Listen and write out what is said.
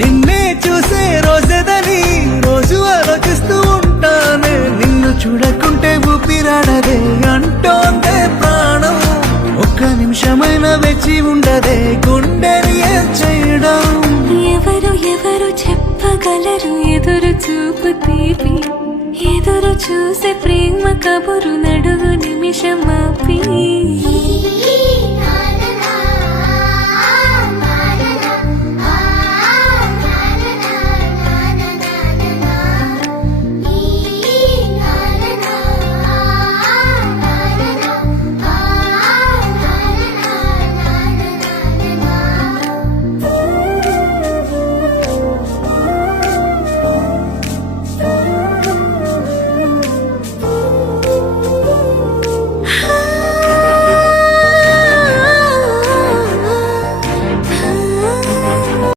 నిన్నే చూసే రోజదని రోజు ఆలోచిస్తూ ఉంటానే, నిన్ను చూడకుంటే ఊపిరాడదే అంటోందే ప్రాణం. ఒక్క నిమిషమైన వెచ్చి ఉండదే గుండెని ఏం చేయడం. ఎవరు ఎవరు చెప్పగలరు ఎదురు చూపు తీపి, ఎదురు చూసే ప్రేమ కబురు నడుగు నిమిషం ఆపి.